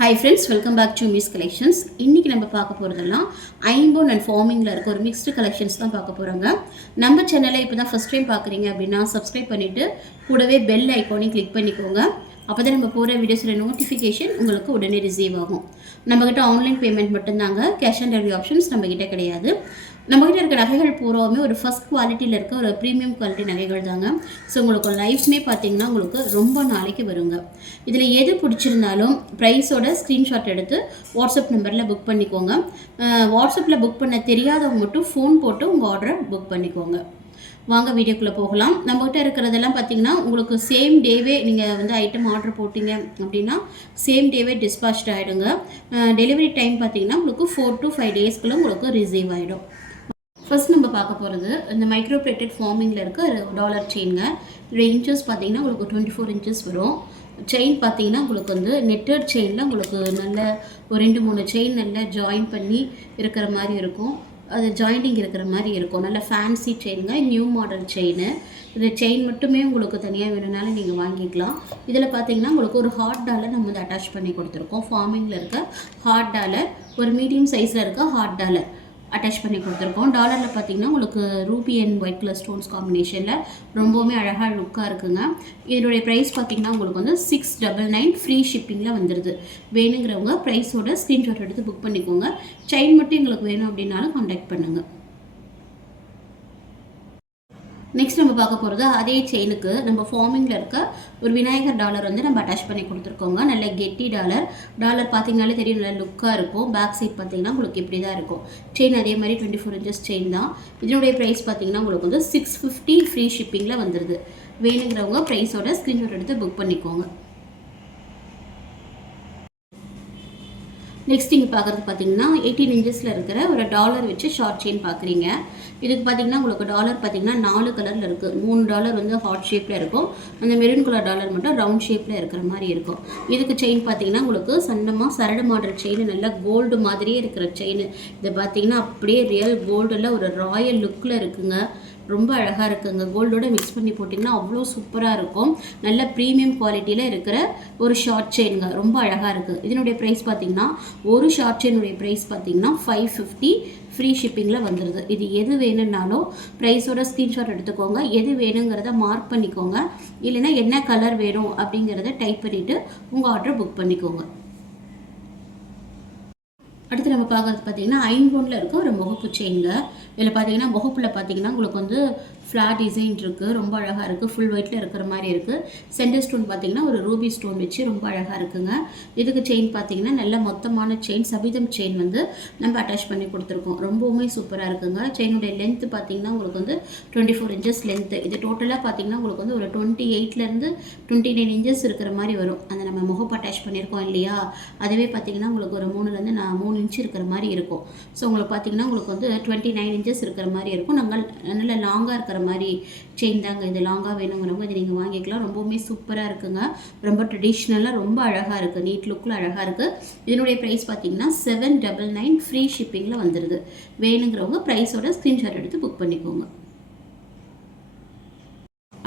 Hi friends, welcome back to Miss Collections. இன்னைக்கு நம்ம பார்க்க போறதெல்லாம் ஐம்போன் அண்ட் ஃபார்மிங்ல இருக்க ஒரு மிக்ஸ்டு கலெக்ஷன்ஸ் தான் பார்க்க போறோங்க. நம்ம சேனலை இப்போதான் ஃபர்ஸ்ட் டைம் பார்க்குறீங்க அப்படின்னா சப்ஸ்கிரைப் பண்ணிட்டு கூடவே பெல் ஐக்கானையும் கிளிக் பண்ணிக்கோங்க. அப்போ தான் நம்ம போகிற வீடியோஸோட நோட்டிஃபிகேஷன் உங்களுக்கு உடனே ரிசீவ் ஆகும். நம்மக்கிட்ட ஆன்லைன் பேமெண்ட் மட்டும்தாங்க, கேஷ் ஆன் டெலிவரி ஆப்ஷன்ஸ் நம்மக்கிட்ட கிடையாது. நம்மகிட்ட இருக்க நகைகள் பூராவுமே ஒரு ஃபஸ்ட் குவாலிட்டியில் இருக்க ஒரு ப்ரீமியம் குவாலிட்டி நகைகள் தாங்க. ஸோ உங்களுக்கு லைஃப்மே பார்த்தீங்கன்னா உங்களுக்கு ரொம்ப நாளைக்கு வருங்க. இதில் எது பிடிச்சிருந்தாலும் ப்ரைஸோட ஸ்க்ரீன்ஷாட் எடுத்து வாட்ஸ்அப் நம்பரில் புக் பண்ணிக்கோங்க. வாட்ஸ்அப்பில் புக் பண்ண தெரியாதவங்க மட்டும் ஃபோன் போட்டு உங்கள் ஆர்டரை புக் பண்ணிக்கோங்க. வாங்க வீடியோக்குள்ளே போகலாம். நம்மகிட்ட இருக்கிறதெல்லாம் பார்த்தீங்கன்னா உங்களுக்கு சேம் டேவே நீங்கள் வந்து ஐட்டம் ஆர்டர் போட்டிங்க அப்படின்னா சேம் டேவே டிஸ்பாச்ட் ஆகிடுங்க. டெலிவரி டைம் பார்த்தீங்கன்னா உங்களுக்கு 4 to 5 டேஸ்க்குள்ளே உங்களுக்கு ரிசீவ் ஆகிடும். ஃபர்ஸ்ட் நம்ம பார்க்க போகிறது இந்த மைக்ரோ பிளேட்டட் ஃபார்மிங்கில் இருக்க டாலர் செயினுங்க. இதோட இன்ச்சஸ் பார்த்தீங்கன்னா உங்களுக்கு 24 இன்ச்சஸ் வரும். செயின் பார்த்தீங்கன்னா உங்களுக்கு வந்து நெட்டட் செயினில் உங்களுக்கு நல்ல ஒரு 2-3 செயின் நல்லா ஜாயின் பண்ணி இருக்கிற மாதிரி இருக்கும். அது ஜாயிண்டிங் இருக்கிற மாதிரி இருக்கும். நல்ல ஃபேன்சி செயினுங்க, நியூ மாடல் செயின். இந்த செயின் மட்டுமே உங்களுக்கு தனியாக வேணும்னாலும் நீங்கள் வாங்கிக்கலாம். இதில் பார்த்தீங்கன்னா உங்களுக்கு ஒரு ஹார்ட் டாலர் நம்ம வந்து அட்டாச் பண்ணி கொடுத்துருக்கோம். ஃபார்மிங்கில் இருக்க ஹார்ட் டாலர், ஒரு மீடியம் சைஸில் இருக்க ஹார்ட் டாலர் அட்டாச் பண்ணி கொடுத்துருக்கோம். டாலரில் பார்த்தீங்கன்னா உங்களுக்கு Ruby and white colour stones காம்பினேஷனில் ரொம்பவுமே அழகாக லுக்காக இருக்குங்க. இதனுடைய ப்ரைஸ் பார்த்தீங்கன்னா உங்களுக்கு வந்து 699 ஃப்ரீ ஷிப்பிங்கில் வந்துடுது. வேணுங்கிறவங்க ப்ரைஸோட ஸ்க்ரீன்ஷாட் எடுத்து புக் பண்ணிக்கோங்க. செயின் மட்டும் எங்களுக்கு வேணும் அப்படின்னாலும் கான்டாக்ட் பண்ணுங்கள். நெக்ஸ்ட் நம்ம பார்க்க போகிறது அதே செயினுக்கு நம்ம ஃபார்மிங்கில் இருக்க ஒரு விநாயகர் டாலர் வந்து நம்ம அட்டாச் பண்ணி கொடுத்துருக்கோங்க. நல்ல கெட்டி டாலர். டாலர் பார்த்தீங்கனாலே தெரியும், நல்ல லுக்காக இருக்கும். பேக் சைட் பார்த்தீங்கன்னா உங்களுக்கு இப்படி தான் இருக்கும். செயின் அதே மாதிரி 24 இன்ச்சஸ் செயின் தான். இதனுடைய ப்ரைஸ் பார்த்தீங்கன்னா உங்களுக்கு வந்து 650 ஃப்ரீ ஷிப்பிங்கில் வந்துடுது. வேணுங்கிறவங்க ப்ரைஸோட ஸ்க்ரீன்ஷாட் எடுத்து புக் பண்ணிக்கோங்க. நெக்ஸ்ட் இங்கே பார்க்குறது பார்த்தீங்கன்னா 18 இன்ச்சஸில் இருக்கிற ஒரு டாலர் வச்சு ஷார்ட் செயின் பார்க்குறீங்க. இதுக்கு பார்த்தீங்கன்னா உங்களுக்கு டாலர் பார்த்தீங்கன்னா 4 கலரில் இருக்குது. 3 டாலர் வந்து ஹார்ட் ஷேப்பில் இருக்கும். அந்த மெரூன் கலர் டாலர் மட்டும் ரவுண்ட் ஷேப்பில் இருக்கிற மாதிரி இருக்கும். இதுக்கு செயின் பார்த்தீங்கன்னா உங்களுக்கு சன்னமாக சரடு மாடல் செயின், நல்லா கோல்டு மாதிரியே இருக்கிற செயின். இதை பார்த்தீங்கன்னா அப்படியே ரியல் கோல்டில் ஒரு ராயல் லுக்கில் இருக்குங்க. ரொம்ப அழகாக இருக்குங்க. கோல்டோட மிக்ஸ் பண்ணி போட்டிங்கன்னா அவ்வளோ சூப்பராக இருக்கும். நல்ல ப்ரீமியம் குவாலிட்டியில் இருக்கிற ஒரு ஷார்ட் செயினுங்க. ரொம்ப அழகாக இருக்குது. இதனுடைய ப்ரைஸ் பார்த்தீங்கன்னா ஒரு ஷார்ட் செயினுடைய ப்ரைஸ் பார்த்தீங்கன்னா 550 ஃப்ரீ ஷிப்பிங்கில் வந்துடுது. இது எது வேணும்னாலும் ப்ரைஸோட ஸ்க்ரீன்ஷாட் எடுத்துக்கோங்க. எது வேணுங்கிறத மார்க் பண்ணிக்கோங்க. இல்லைன்னா என்ன கலர் வேணும் அப்படிங்கிறத டைப் பண்ணிவிட்டு உங்கள் ஆர்டரை புக் பண்ணிக்கோங்க. அடுத்து நம்ம பார்க்குறது பார்த்தீங்கன்னா ஐம்போனில் இருக்க ஒரு முகப்பு செயினுங்க. இதில் பார்த்தீங்கன்னா முகப்பில் பார்த்தீங்கன்னா உங்களுக்கு வந்து ஃப்ளாட் டிசைன் இருக்குது. ரொம்ப அழகாக இருக்குது. ஃபுல் ஒயிட்டில் இருக்கிற மாதிரி இருக்குது. சென்டர் ஸ்டோன் பார்த்தீங்கன்னா ஒரு ரூபி ஸ்டோன் வச்சு ரொம்ப அழகாக இருக்குங்க. இதுக்கு செயின் பார்த்தீங்கன்னா நல்ல மொத்தமான செயின், சபீதம் செயின் வந்து நம்ம அட்டாச் பண்ணி கொடுத்துருக்கோம். ரொம்பவுமே சூப்பராக இருக்குங்க. செயினுடைய லென்த்து பார்த்தீங்கன்னா உங்களுக்கு வந்து 24 இன்ச்சஸ் லென்த்து. இது டோட்டலாக பார்த்தீங்கன்னா உங்களுக்கு வந்து ஒரு 28லேருந்து 29 இன்ச்சஸ் இருக்கிற மாதிரி வரும். அந்த நம்ம முகப்பு அட்டாச் பண்ணியிருக்கோம் இல்லையா, அதுவே பார்த்தீங்கன்னா உங்களுக்கு ஒரு 3லேருந்து 3 இன்ச்சு இருக்கிற மாதிரி இருக்கும். ஸோ உங்களுக்கு பார்த்தீங்கன்னா உங்களுக்கு வந்து 29 இன்ச்சஸ் இருக்கிற மாதிரி இருக்கும். நாங்கள் நல்ல லாங்காக இருக்கிற மாதிரி செயின் தாங்க. இது லாங்காக வேணுங்கிறவங்க இதை நீங்கள் வாங்கிக்கலாம். ரொம்பவுமே சூப்பராக இருக்குங்க. ரொம்ப ட்ரெடிஷ்னலாக ரொம்ப அழகாக இருக்குது. நீட் லுக்கில் அழகாக இருக்குது. இதனுடைய ப்ரைஸ் பார்த்தீங்கன்னா 799 ஃப்ரீ ஷிப்பிங்கில் வந்துடுது. வேணுங்கிறவங்க ப்ரைஸோட ஸ்க்ரீன்ஷாட் எடுத்து புக் பண்ணிக்கோங்க.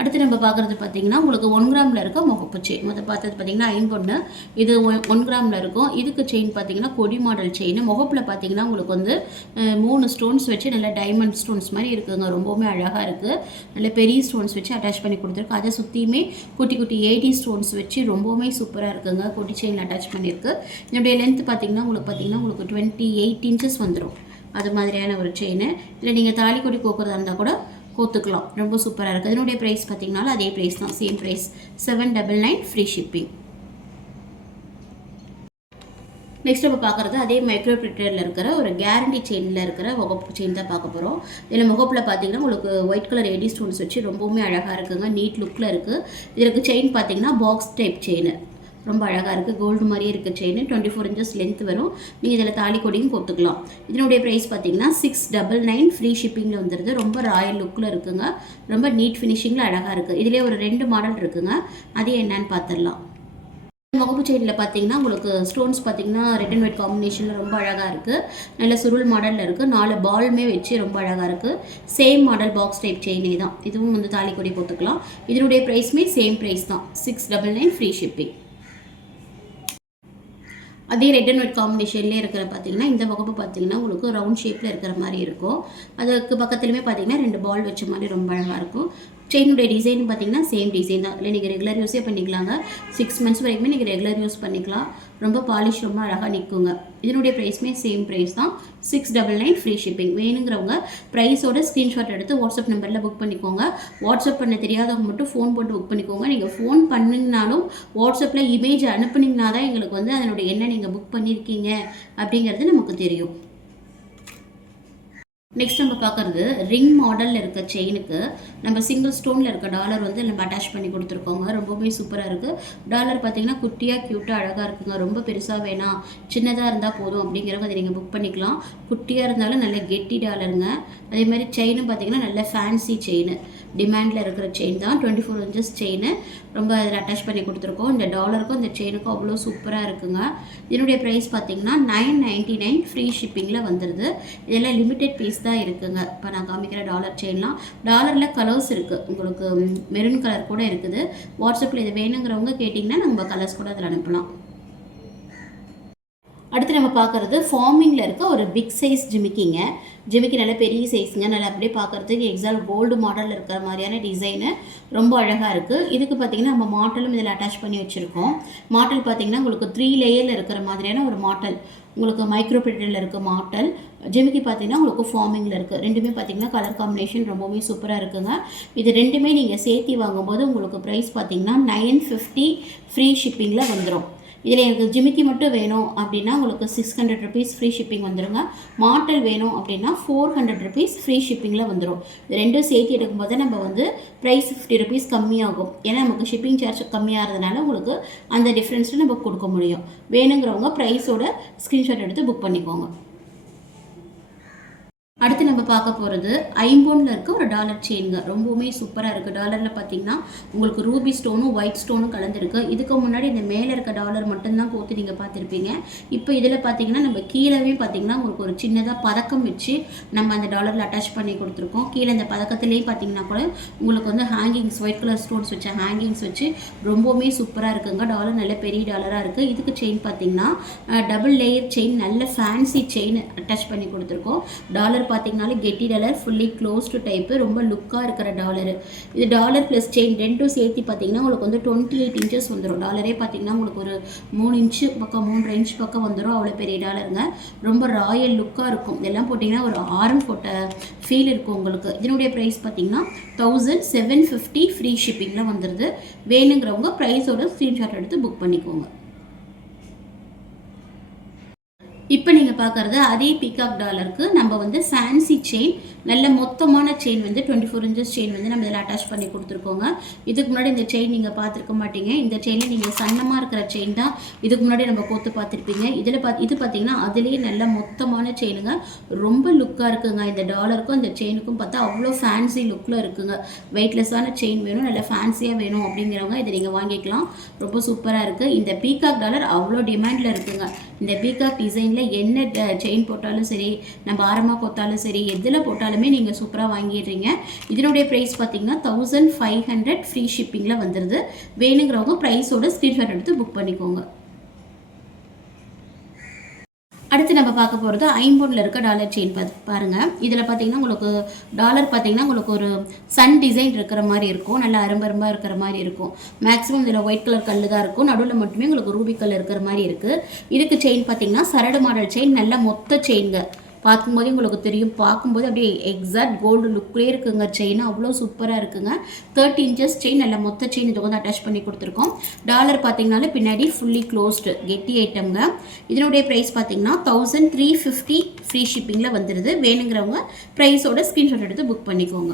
அடுத்து நம்ம பார்க்குறது பார்த்தீங்கன்னா உங்களுக்கு 1 கிராமில் இருக்க முகப்பு செயின். பார்த்தது பார்த்தீங்கன்னா ஐம்பொன்று. இது 1 கிராமில் இருக்கும். இதுக்கு செயின் பார்த்தீங்கன்னா கொடி மாடல் செயின். முகப்பில் பார்த்தீங்கன்னா உங்களுக்கு வந்து 3 ஸ்டோன்ஸ் வச்சு நல்ல டைமண்ட் ஸ்டோன்ஸ் மாதிரி இருக்குதுங்க. ரொம்பவுமே அழகாக இருக்குது. நல்ல பெரிய ஸ்டோன்ஸ் வச்சு அட்டாச் பண்ணி கொடுத்துருக்கு. அதை சுற்றியுமே குட்டி குட்டி 80 ஸ்டோன்ஸ் வச்சு ரொம்பவுமே சூப்பராக இருக்குங்க. கொடி செயின் அட்டாச் பண்ணியிருக்கு. இதனுடைய லென்த் பார்த்தீங்கன்னா உங்களுக்கு 28 இன்ச்சஸ் வந்துடும். அது மாதிரியான ஒரு செயின். இதில் நீங்கள் தாலி கொடி கோக்குறதா இருந்தால் கூட கோத்துக்கலாம். ரொம்ப சூப்பராக இருக்குது. இதனுடைய ப்ரைஸ் பார்த்தீங்கன்னாலும் அதே ப்ரைஸ் தான், same price 799 free shipping. Next நம்ம பார்க்குறது அதே மைக்ரோ பிளேட்டரில் இருக்கிற ஒரு கேரண்டி செயினில் இருக்கிற முகப்பு செயின் தான் பார்க்க போகிறோம். இதில் முகப்பில் பார்த்தீங்கன்னா உங்களுக்கு ஒயிட் கலர் 80 ஸ்டோன்ஸ் வச்சு ரொம்பவுமே அழகாக இருக்குங்க. நீட் லுக்கில் இருக்குது. இதற்கு செயின் பார்த்தீங்கன்னா பாக்ஸ் டைப் செயின். ரொம்ப அழகாக இருக்குது. கோல்டு மாதிரியே இருக்குது செயின். 24 இன்ச்சஸ் லென்த் வரும். நீங்கள் இதில் தாலி கொடியும் கொடுத்துக்கலாம். இதனுடைய ப்ரைஸ் பார்த்தீங்கன்னா 699 ஃப்ரீ ஷிப்பிங்கில் வந்துடுது. ரொம்ப ராயல் லுக்கில் இருக்குங்க. ரொம்ப நீட் ஃபினிஷிங்கில் அழகாக இருக்குது. இதிலே ஒரு 2 மாடல் இருக்குங்க. அது என்னன்னு பார்த்துடலாம். முகப்பு செயினில் பார்த்தீங்கன்னா உங்களுக்கு ஸ்டோன்ஸ் பார்த்தீங்கன்னா ரெட் அண்ட் ஒயிட் காம்பினேஷனில் ரொம்ப அழகாக இருக்குது. நல்ல சுருள் மாடலில் இருக்குது. 4 பாலுமே வச்சு ரொம்ப அழகாக இருக்குது. சேம் மாடல் பாக்ஸ் டைப் செயினே தான். இதுவும் வந்து தாலி கொடி போட்டுக்கலாம். இதனுடைய ப்ரைஸுமே சேம் ப்ரைஸ் தான், 699 ஃப்ரீ ஷிப்பிங். அதே ரெட் அண்ட் ஒயிட் காம்பினேஷன்லேயே இருக்கிற பார்த்தீங்கன்னா இந்த வகுப்பு பார்த்தீங்கன்னா உங்களுக்கு ரவுண்ட் ஷேப்பில் இருக்கிற மாதிரி இருக்கும். அதுக்கு பக்கத்துலையுமே பார்த்தீங்கன்னா 2 பால் வச்ச மாதிரி ரொம்ப அழகாக இருக்கும். செயினுடைய டிசைன் பார்த்தீங்கன்னா சேம் டிசைன் தான். இல்லை நீங்கள் ரெகுலர் யூஸே பண்ணிக்கலாங்க. 6 மந்த்ஸ் வரைக்குமே நீங்கள் ரெகுலர் யூஸ் பண்ணிக்கலாம். ரொம்ப பாலிஷ் ரொம்ப அழகாக நிற்குங்க. இதனுடைய ப்ரைஸுமே சேம் ப்ரைஸ் தான். 699 ஃப்ரீ ஷிப்பிங். வேணுங்கிறவங்க ப்ரைஸோட ஸ்க்ரீன்ஷாட் எடுத்து வாட்ஸ்அப் நம்பரில் புக் பண்ணிக்கோங்க. வாட்ஸ்அப் பண்ண தெரியாதவங்க மட்டும் ஃபோன் போட்டு புக் பண்ணிக்கோங்க. நீங்கள் ஃபோன் பண்ணிங்கனாலும் வாட்ஸ்அப்பில் இமேஜ் அனுப்புனீங்கன்னா தான் எங்களுக்கு வந்து அதனுடைய என்ன நீங்கள் புக் பண்ணியிருக்கீங்க அப்படிங்கிறது நமக்கு தெரியும். நெக்ஸ்ட் நம்ம பார்க்குறது ரிங் மாடலில் இருக்க செயினுக்கு நம்ம சிங்கிள் ஸ்டோனில் இருக்க டாலர் வந்து நம்ம அட்டாச் பண்ணி கொடுத்துருக்கோங்க. ரொம்பவே சூப்பராக இருக்குது. டாலர் பார்த்தீங்கன்னா குட்டியாக க்யூட்டாக அழகாக இருக்குங்க. ரொம்ப பெருசாக வேணாம், சின்னதாக இருந்தால் போதும் அப்படிங்கிறவங்க அதை நீங்கள் புக் பண்ணிக்கலாம். குட்டியாக இருந்தாலும் நல்ல கெட்டி டாலருங்க. அதே மாதிரி செயினும் பார்த்தீங்கன்னா நல்ல ஃபேன்சி செயின், டிமாண்டில் இருக்கிற செயின் தான். 24 இன்ச்சஸ் செயின் ரொம்ப அதில் அட்டாச் பண்ணி கொடுத்துருக்கோம். இந்த டாலருக்கும் இந்த செயினுக்கும் அவ்வளோ சூப்பராக இருக்குங்க. இதனுடைய ப்ரைஸ் பார்த்தீங்கன்னா 999 ஃப்ரீ ஷிப்பிங்கில் வந்துடுது. இதெல்லாம் லிமிடெட் பீஸ் தான் இருக்குங்க. இப்போ நான் காமிக்கிற டாலர் செயின்லாம் டாலரில் கலர்ஸ் இருக்குது. உங்களுக்கு மெரூன் கலர் கூட இருக்குது. வாட்ஸ்அப்பில் இது வேணுங்கிறவங்க கேட்டிங்கன்னா நம்ம கலர்ஸ் கூட அதில் அனுப்பலாம். அடுத்து நம்ம பார்க்குறது ஃபார்மிங்கில் இருக்க ஒரு பிக் சைஸ் ஜிமிக்கிங்க. ஜிமிக்கி நல்ல பெரிய சைஸுங்க. நல்லா அப்படியே பார்க்குறதுக்கு எக்ஸாக்ட் கோல்டு மாடலில் இருக்கிற மாதிரியான டிசைனு ரொம்ப அழகாக இருக்குது. இதுக்கு பார்த்திங்கன்னா நம்ம மாட்டலும் இதில் அட்டாச் பண்ணி வச்சுருக்கோம். மாட்டல் பார்த்திங்கன்னா உங்களுக்கு 3 லேயரில் இருக்கிற மாதிரியான ஒரு மாட்டல். உங்களுக்கு மைக்ரோ பிரிட்டில் இருக்க மாட்டல். ஜிமிக்கி பார்த்திங்கன்னா உங்களுக்கு ஃபார்மிங்கில் இருக்குது. ரெண்டுமே பார்த்திங்கன்னா கலர் காம்பினேஷன் ரொம்பவே சூப்பராக இருக்குங்க. இது ரெண்டுமே நீங்கள் சேர்த்து வாங்கும்போது உங்களுக்கு ப்ரைஸ் பார்த்திங்கன்னா 950 ஃப்ரீ ஷிப்பிங்கில் வந்துடும். இதில் எனக்கு ஜிமிக்கி மட்டும் வேணும் அப்படின்னா உங்களுக்கு 600 ருபீஸ் ஃப்ரீ ஷிப்பிங் வந்துடுங்க. மாட்டல் வேணும் அப்படின்னா 400 ருபீஸ் ஃப்ரீ ஷிப்பிங்கில் வந்துடும். இது ரெண்டும் சேர்த்து எடுக்கும்போது நம்ம வந்து ப்ரைஸ் 50 ருபீஸ் கம்மியாகும். ஏன்னா நமக்கு ஷிப்பிங் சார்ஜ் கம்மியாகிறதுனால உங்களுக்கு அந்த டிஃப்ரென்ஸில் நம்ம கொடுக்க முடியும். வேணுங்கிறவங்க ப்ரைஸோட ஸ்க்ரீன்ஷாட் எடுத்து புக் பண்ணிக்கோங்க. அடுத்து நம்ம பார்க்க போகிறது ஐம்போனில் இருக்க ஒரு டாலர் செயினுங்க. ரொம்பவுமே சூப்பராக இருக்குது. டாலரில் பார்த்தீங்கன்னா உங்களுக்கு ரூபி ஸ்டோனும் ஒயிட் ஸ்டோனும் கலந்துருக்கு. இதுக்கு முன்னாடி இந்த மேலே இருக்க டாலர் மட்டும்தான் கோத்து நீங்கள் பார்த்துருப்பீங்க. இப்போ இதில் பார்த்தீங்கன்னா நம்ம கீழவே பார்த்தீங்கன்னா உங்களுக்கு ஒரு சின்னதாக பதக்கம் வச்சு நம்ம அந்த டாலரில் அட்டாச் பண்ணி கொடுத்துருக்கோம். கீழே இந்த பதக்கத்துலேயே பார்த்தீங்கன்னா கூட உங்களுக்கு வந்து ஹேங்கிங்ஸ், ஒயிட் கலர் ஸ்டோன்ஸ் வச்ச ஹேங்கிங்ஸ் வச்சு ரொம்பவுமே சூப்பராக இருக்குங்க. டாலர் நல்ல பெரிய டாலராக இருக்குது. இதுக்கு செயின் பார்த்தீங்கன்னா டபுள் லேயர் செயின், நல்ல ஃபேன்சி செயின் அட்டாச் பண்ணி கொடுத்துருக்கோம். டாலர் பார்த்தீங்கன்னாலே கெட்டி டாலர், ஃபுல்லி க்ளோஸ்டு டைப்பு, ரொம்ப லுக்காக இருக்கிற டாலரு. இது டாலர் ப்ளஸ் செயின் ரெண்டும் சேர்த்து பார்த்தீங்கன்னா உங்களுக்கு வந்து 28 இன்ச்சஸ் வந்துடும். டாலரே பார்த்தீங்கன்னா உங்களுக்கு ஒரு 3 இன்ச்சு பக்கம் 3.5 இன்ச் பக்கம் வந்துடும். அவ்வளோ பெரிய டாலருங்க. ரொம்ப ராயல் லுக்காக இருக்கும். இதெல்லாம் போட்டிங்கன்னா ஒரு ஆரம் போட்ட ஃபீல் இருக்கும் உங்களுக்கு. இதனுடைய ப்ரைஸ் பார்த்தீங்கன்னா 1750 ஃப்ரீ ஷிப்பிங்கில் வந்துடுது. வேணுங்கிறவங்க ப்ரைஸோட ஸ்க்ரீன்ஷாட் எடுத்து புக் பண்ணிக்கோங்க. இப்போ நீங்கள் பார்க்குறது அதே பீகாக் டாலருக்கு நம்ம வந்து ஃபேன்சி செயின், நல்ல மொத்தமான செயின் வந்து 24 இன்ச்சஸ் செயின் வந்து நம்ம இதில் அட்டாச் பண்ணி கொடுத்துருக்கோங்க. இதுக்கு முன்னாடி இந்த செயின் நீங்கள் பார்த்துருக்க மாட்டீங்க. இந்த செயினில் நீங்கள் சன்னமாக இருக்கிற செயின் தான் இதுக்கு முன்னாடி நம்ம கோத்து பார்த்துருப்பீங்க. இது பார்த்தீங்கன்னா அதுலேயே நல்ல மொத்தமான செயினுங்க. ரொம்ப லுக்காக இருக்குங்க. இந்த டாலருக்கும் இந்த செயினுக்கும் பார்த்தா அவ்வளோ ஃபேன்சி லுக்கில் இருக்குங்க. வெயிட்லெஸ்ஸான செயின் வேணும், நல்ல ஃபேன்சியாக வேணும் அப்படிங்கிறவங்க இதை நீங்கள் வாங்கிக்கலாம். ரொம்ப சூப்பராக இருக்குது. இந்த பீகாக் டாலர் அவ்வளோ டிமாண்டில் இருக்குங்க. இந்த பீகாக் டிசைனில் என்ன செயின் போட்டாலும் சரி, நம்ம ஆரமாக போட்டாலும் சரி, எதில் போட்டாலுமே நீங்கள் சூப்பராக வாங்கிடுறீங்க. இதனுடைய ப்ரைஸ் பார்த்தீங்கன்னா 1500 ஃப்ரீ ஷிப்பிங்கில் வந்துடுது. வேணுங்கிறவங்க ப்ரைஸோட ஸ்க்ரீன்ஷாட் எடுத்து புக் பண்ணிக்கோங்க. அடுத்து நம்ம பார்க்க போகிறது ஐம்போனில் இருக்க டாலர் செயின் பாருங்கள். இதில் பார்த்தீங்கன்னா உங்களுக்கு டாலர் பார்த்தீங்கன்னா உங்களுக்கு ஒரு சன் டிசைன் இருக்கிற மாதிரி இருக்கும். நல்லா அரும்பரும்பாக இருக்கிற மாதிரி இருக்கும். மேக்ஸிமம் இதில் ஒயிட் கலர் கல் தான் இருக்கும். நடுவில் மட்டுமே உங்களுக்கு ரூபி கல் இருக்கிற மாதிரி இருக்குது. இதுக்கு செயின் பார்த்தீங்கன்னா சரடு மாடல் செயின், நல்ல மொத்த செயின்ங்க. பார்க்கும்போதே உங்களுக்கு தெரியும். பார்க்கும்போது அப்படியே எக்ஸாக்ட் கோல்டு லுக்லேயே இருக்குங்க. செயின் அவ்வளோ சூப்பராக இருக்குங்க. 30 இன்ச்சஸ் செயின், நல்ல மொத்த செயின் இது வந்து அட்டாச் பண்ணி கொடுத்துருக்கோம். டாலர் பார்த்தீங்கன்னாலே பின்னாடி ஃபுல்லி க்ளோஸ்டு கெட்டி ஐட்டம்ங்க. இதனுடைய ப்ரைஸ் பார்த்தீங்கன்னா 1350 ஃப்ரீ ஷிப்பிங்கில் வந்துடுது. வேணுங்கிறவங்க ப்ரைஸோட ஸ்க்ரீன்ஷாட் எடுத்து புக் பண்ணிக்கோங்க.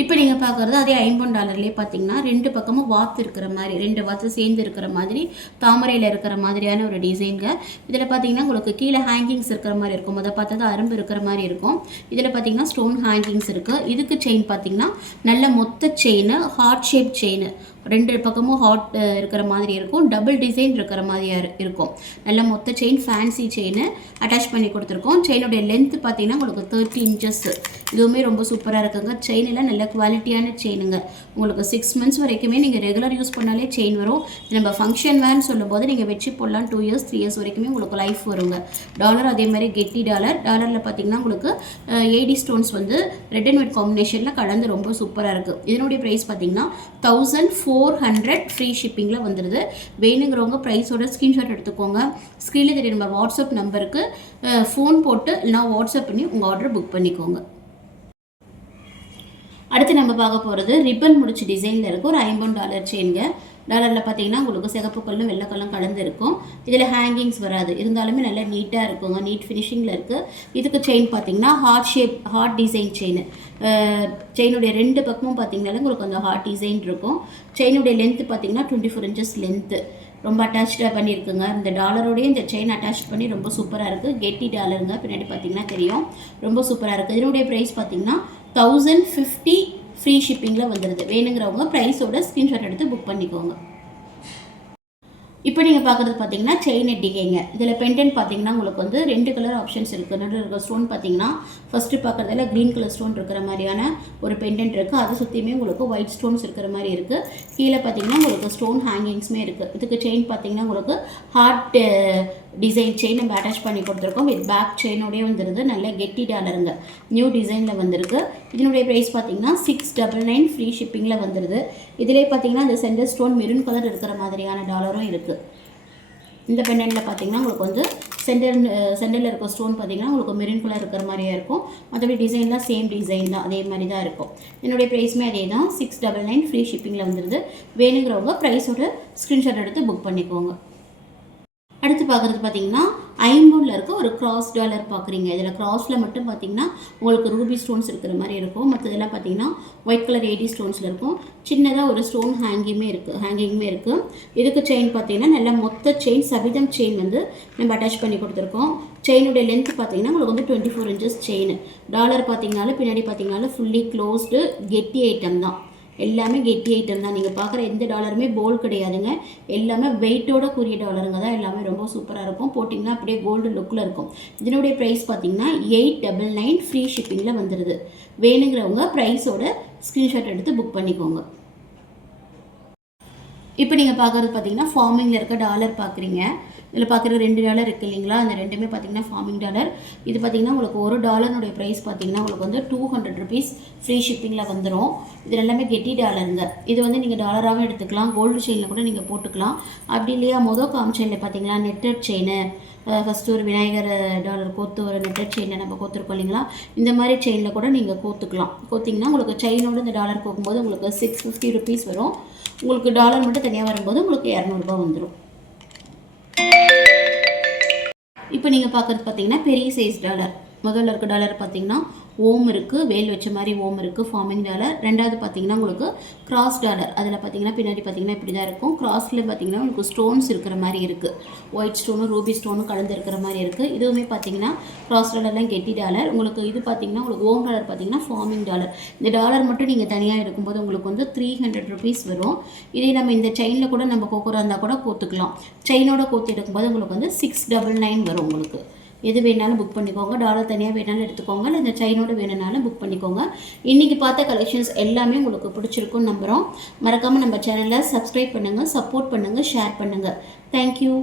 இப்போ நீங்கள் பார்க்குறது அதே $50 பார்த்தீங்கன்னா 2 பக்கமும் வாத்து இருக்கிற மாதிரி, 2 வாத்து சேர்ந்து இருக்கிற மாதிரி, தாமரையில் இருக்கிற மாதிரியான ஒரு டிசைனுங்க. இதில் பார்த்தீங்கன்னா உங்களுக்கு கீழே ஹேங்கிங்ஸ் இருக்கிற மாதிரி இருக்கும். அதை பார்த்தது அரும்பு இருக்கிற மாதிரி இருக்கும். இதில் பார்த்தீங்கன்னா ஸ்டோன் ஹேங்கிங்ஸ் இருக்குது. இதுக்கு செயின் பார்த்தீங்கன்னா நல்ல மொத்த செயின், ஹார்ட் ஷேப் செயின். 2 பக்கமும் ஹாட் இருக்கிற மாதிரி இருக்கும். டபுள் டிசைன் இருக்கிற மாதிரி இருக்கும். நல்ல மொத்த செயின் ஃபேன்சி செயின் அட்டாச் பண்ணி கொடுத்துருக்கோம். செயினுடைய லென்த் பார்த்தீங்கன்னா உங்களுக்கு 30 inches. இதுவுமே ரொம்ப சூப்பராக இருக்குங்க. செயினில் நல்ல குவாலிட்டியான செயினுங்க. உங்களுக்கு 6 months வரைக்குமே நீங்கள் ரெகுலர் யூஸ் பண்ணாலே செயின் வரும். நம்ம ஃபங்க்ஷன் வேர்னு சொல்லும்போது நீங்கள் வச்சு போடலாம். 2 years 3 years வரைக்குமே உங்களுக்கு லைஃப் வருங்க. டாலர் அதே மாதிரி கெட்டி டாலரில் பார்த்தீங்கன்னா உங்களுக்கு ஏடி ஸ்டோன்ஸ் வந்து ரெட் அண்ட் ஒயிட் காம்பினேஷனில் கலந்து ரொம்ப சூப்பராக இருக்குது. இதனுடைய ப்ரைஸ் பார்த்தீங்கன்னா 1400 ஃப்ரீ ஷிப்பிங்கில் வந்துடுது. வேணுங்கிறவங்க ப்ரைஸோட ஸ்க்ரீன்ஷாட் எடுத்துக்கோங்க. ஸ்க்ரீனில் தெரிய நம்ம வாட்ஸ்அப் நம்பருக்கு ஃபோன் போட்டு இல்லைனா வாட்ஸ்அப் பண்ணி உங்கள் ஆர்டர் புக் பண்ணிக்கோங்க. அடுத்து நம்ம பார்க்க போகிறது ரிப்பன் முடிச்சு டிசைனில் இருக்கும் ஒரு $50 செயின்ங்க. டாலரில் பார்த்தீங்கன்னா உங்களுக்கு சிகப்பு கல்லும் வெள்ளை கல்லும் கலந்து இருக்கும். இதில் ஹேங்கிங்ஸ் வராது, இருந்தாலுமே நல்லா நீட்டாக இருக்குங்க. நீட் ஃபினிஷிங்கில் இருக்குது. இதுக்கு செயின் பார்த்தீங்கன்னா ஹார்ட் டிசைன் செயின். செயினுடைய 2 பக்கமும் பார்த்தீங்கன்னாலும் உங்களுக்கு அந்த ஹார்ட் டிசைன் இருக்கும். செயினுடைய லென்த்து பார்த்தீங்கன்னா 24 inches லென்த்து. ரொம்ப அட்டாச்சாக பண்ணியிருக்குங்க. இந்த டாலரோடையும் இந்த செயின் அட்டாச் பண்ணி ரொம்ப சூப்பராக இருக்குது. கெட்டி டாலருங்க, பின்னாடி பார்த்தீங்கன்னா தெரியும். ரொம்ப சூப்பராக இருக்குது. இதனுடைய ப்ரைஸ் பார்த்தீங்கன்னா 1050 ஃப்ரீ ஷிப்பிங்கில் வந்துடுது. வேணுங்கிறவங்க ப்ரைஸோட ஸ்க்ரீன்ஷாட் எடுத்து புக் பண்ணிக்கோங்க. இப்போ நீங்கள் பார்க்குறது பார்த்தீங்கன்னா செயின் எட்டிக்கைங்க. இதில் பெண்டன்ட் பார்த்தீங்கன்னா உங்களுக்கு வந்து 2 கலர் ஆப்ஷன்ஸ் இருக்குது. நடுவில் இருக்கிற ஸ்டோன் பார்த்தீங்கன்னா ஃபஸ்ட்டு பார்க்குறதுல க்ரீன் கலர் ஸ்டோன் இருக்கிற மாதிரியான ஒரு பெண்டன்ட் இருக்குது. அதை சுற்றியுமே உங்களுக்கு ஒயிட் ஸ்டோன்ஸ் இருக்கிற மாதிரி இருக்குது. கீழே பார்த்தீங்கன்னா உங்களுக்கு ஸ்டோன் ஹேங்கிங்ஸுமே இருக்குது. இதுக்கு செயின் பார்த்தீங்கன்னா உங்களுக்கு ஹார்ட் டிசைன் செயின் நம்ம அட்டாச் பண்ணி கொடுத்துருக்கோம். வித் பேக் செயினோடய வந்துடுது. நல்ல கெட்டி டாலருங்க, நியூ டிசைனில் வந்துருக்கு. இதனுடைய ப்ரைஸ் பார்த்தீங்கன்னா 699 ஃப்ரீ ஷிப்பிங்கில் வந்துடுது. இதிலே பார்த்தீங்கன்னா இந்த சென்டர் ஸ்டோன் மெரூன் கலர் இருக்கிற மாதிரியான டாலரும் இருக்குது. இந்த பெண்டன்ட்டில் பார்த்தீங்கன்னா உங்களுக்கு வந்து சென்டரில் இருக்க ஸ்டோன் பார்த்தீங்கன்னா உங்களுக்கு மெரூன் கலர் இருக்கிற மாதிரியே இருக்கும். மற்றபடி டிசைன்லாம் சேம் டிசைன் தான், அதே மாதிரி தான் இருக்கும். என்னுடைய ப்ரைஸுமே அதே தான், 699 ஃப்ரீ ஷிப்பிங்கில் வந்துடுது. வேணுங்கிறவங்க ப்ரைஸோட ஸ்க்ரீன்ஷாட் எடுத்து புக் பண்ணிக்கோங்க. அடுத்து பார்க்குறது பார்த்தீங்கன்னா ஐம்பூனில் இருக்க ஒரு கிராஸ் டாலர் பார்க்குறீங்க. இதில் கிராஸில் மட்டும் பார்த்தீங்கன்னா உங்களுக்கு ரூபி ஸ்டோன்ஸ் இருக்கிற மாதிரி இருக்கும். மற்றதெல்லாம் பார்த்தீங்கன்னா ஒயிட் கலர் ஏடி ஸ்டோன்ஸில் இருக்கும். சின்னதாக ஒரு ஸ்டோன் ஹேங்கிங்குமே இருக்குது. இதுக்கு செயின் பார்த்தீங்கன்னா நல்லா மொத்த செயின் சபிதம் செயின் வந்து நம்ம அட்டாச் பண்ணி கொடுத்துருக்கோம். செயினுடைய லென்த் பார்த்தீங்கன்னா உங்களுக்கு வந்து 24 inches செயின். டாலர் பார்த்தீங்கன்னாலும் பின்னாடி பார்த்தீங்கன்னாலும் ஃபுல்லி க்ளோஸ்டு கெட்டி ஐட்டம் தான். எல்லாமே கெட்டி ஐட்டம் தான். நீங்கள் பார்க்குற எந்த டாலருமே போல் கிடையாதுங்க. எல்லாமே வெயிட்டோட கூடிய டாலருங்க தான். எல்லாமே ரொம்ப சூப்பராக இருக்கும். போட்டிங்கன்னா அப்படியே கோல்டு லுக்கில் இருக்கும். இதனுடைய ப்ரைஸ் பார்த்தீங்கன்னா 899 ஃப்ரீ ஷிப்பிங்கில் வந்துடுது. வேணுங்கிறவங்க ப்ரைஸோட ஸ்க்ரீன்ஷாட் எடுத்து புக் பண்ணிக்கோங்க. இப்போ நீங்கள் பார்க்குறது பார்த்தீங்கன்னா ஃபார்மிங்கில் இருக்க டாலர் பார்க்குறீங்க. இதில் பார்க்குற 2 டாலர் இருக்குது இல்லைங்களா, அந்த ரெண்டுமே பார்த்தீங்கன்னா ஃபார்மிங் டாலர். இது பார்த்தீங்கன்னா உங்களுக்கு ஒரு டாலருடைய ப்ரைஸ் பார்த்தீங்கன்னா உங்களுக்கு வந்து 200 rupees ஃப்ரீ ஷிப்பிங்கில் வந்துடும். இது எல்லாமே கெட்டி டாலருங்க. இது வந்து நீங்கள் டாலராகவும் எடுத்துக்கலாம், கோல்டு செயினில் கூட நீங்கள் போட்டுக்கலாம். அப்படி இல்லையா காம் செயினில் பார்த்தீங்கன்னா நெட்டட் செயின், ஃபஸ்ட்டு ஒரு விநாயகர் டாலர் கோத்து ஒரு நெட்டட் செயினில் நம்ம கோத்துருக்கோம் இல்லைங்களா, இந்த மாதிரி செயினில் கூட நீங்கள் கோத்திங்கன்னா உங்களுக்கு செயினோடு இந்த டாலர் கோக்கும்போது உங்களுக்கு 650 rupees வரும். உங்களுக்கு டாலர் மட்டும் தனியாக வரும்போது உங்களுக்கு 200 ரூபாய் வந்துடும். இப்போ நீங்கள் பார்க்குறது பார்த்தீங்கன்னா பெரிய சைஸ் டாலர். முதல்ல இருக்க டாலர் பார்த்தீங்கன்னா ஓம் இருக்குது, வேல் வச்ச மாதிரி ஓம் இருக்குது, ஃபார்மிங் டாலர். ரெண்டாவது பார்த்தீங்கன்னா உங்களுக்கு கிராஸ் டாலர். அதில் பார்த்தீங்கன்னா பின்னாடி பார்த்தீங்கன்னா இப்படி தான் இருக்கும். கிராஸில் பார்த்தீங்கன்னா உங்களுக்கு ஸ்டோன்ஸ் இருக்கிற மாதிரி இருக்குது. ஒயிட் ஸ்டோனும் ரூபி ஸ்டோனும் கலந்து இருக்கிற மாதிரி இருக்குது. இதுவுமே பார்த்தீங்கன்னா கிராஸ் டாலர்லாம் கெட்டி டாலர். உங்களுக்கு இது பார்த்தீங்கன்னா உங்களுக்கு ஓம் டாலர் பார்த்தீங்கன்னா ஃபார்மிங் டாலர். இந்த டாலர் மட்டும் நீங்கள் தனியாக எடுக்கும்போது உங்களுக்கு வந்து 300 rupees வரும். இதே நம்ம இந்த செயினில் கூட நம்ம கோக்குறா இருந்தால் கூட கோத்துக்கலாம். செயினோட கோத்து எடுக்கும்போது உங்களுக்கு வந்து 699 வரும். உங்களுக்கு எது வேணாலும் புக் பண்ணிக்கோங்க. டாலர் தனியாக வேணாலும் எடுத்துக்கோங்க, இல்லை இந்த செயினோட வேணுனாலும் புக் பண்ணிக்கோங்க. இன்றைக்கி பார்த்த கலெக்ஷன்ஸ் எல்லாமே உங்களுக்கு பிடிச்சிருக்குன்னு நம்புகிறோம். மறக்காமல் நம்ம சேனலை சப்ஸ்கிரைப் பண்ணுங்கள், சப்போர்ட் பண்ணுங்கள், ஷேர் பண்ணுங்கள். தேங்க்யூ.